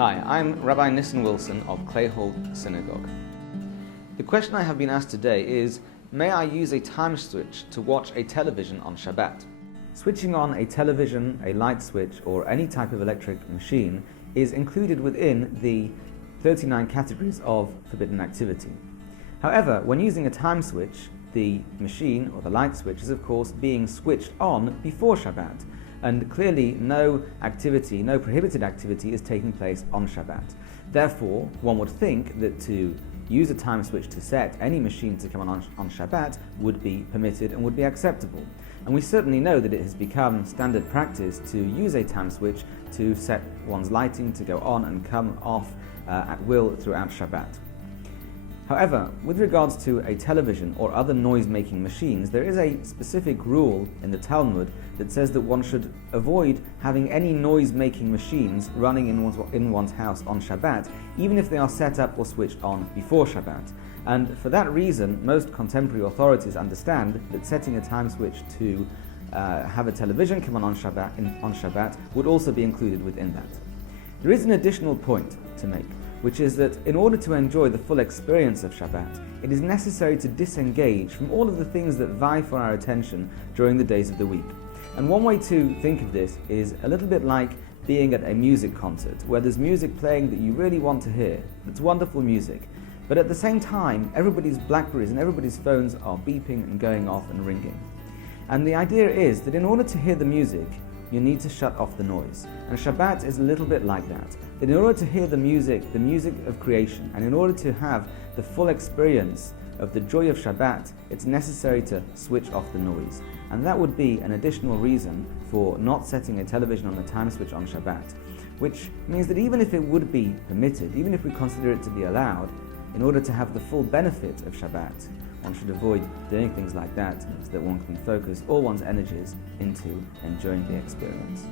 Hi, I'm Rabbi Nissan of Clayhall Synagogue. The question I have been asked today is, may I use a time switch to watch a television on Shabbat? Switching on a television, a light switch, or any type of electric machine is included within the 39 categories of forbidden activity. However, when using a time switch, the machine or the light switch is of course being switched on before Shabbat, and clearly no activity, no prohibited activity is taking place on Shabbat. Therefore, one would think that to use a time switch to set any machine to come on Shabbat would be permitted and would be acceptable. And we certainly know that it has become standard practice to use a time switch to set one's lighting to go on and come off at will throughout Shabbat. However, with regards to a television or other noise-making machines, there is a specific rule in the Talmud that says that one should avoid having any noise-making machines running in one's house on Shabbat, even if they are set up or switched on before Shabbat. And for that reason, most contemporary authorities understand that setting a time switch to have a television come on Shabbat would also be included within that. There is an additional point to make, which is that in order to enjoy the full experience of Shabbat, it is necessary to disengage from all of the things that vie for our attention during the days of the week. And one way to think of this is a little bit like being at a music concert, where there's music playing that you really want to hear. It's wonderful music. But at the same time, everybody's Blackberries and everybody's phones are beeping and going off and ringing. And the idea is that in order to hear the music, you need to shut off the noise. And Shabbat is a little bit like that. That in order to hear the music of creation, and in order to have the full experience of the joy of Shabbat, it's necessary to switch off the noise. And that would be an additional reason for not setting a television on a time switch on Shabbat, which means that even if it would be permitted, even if we consider it to be allowed, in order to have the full benefit of Shabbat, one should avoid doing things like that so that one can focus all one's energies into enjoying the experience.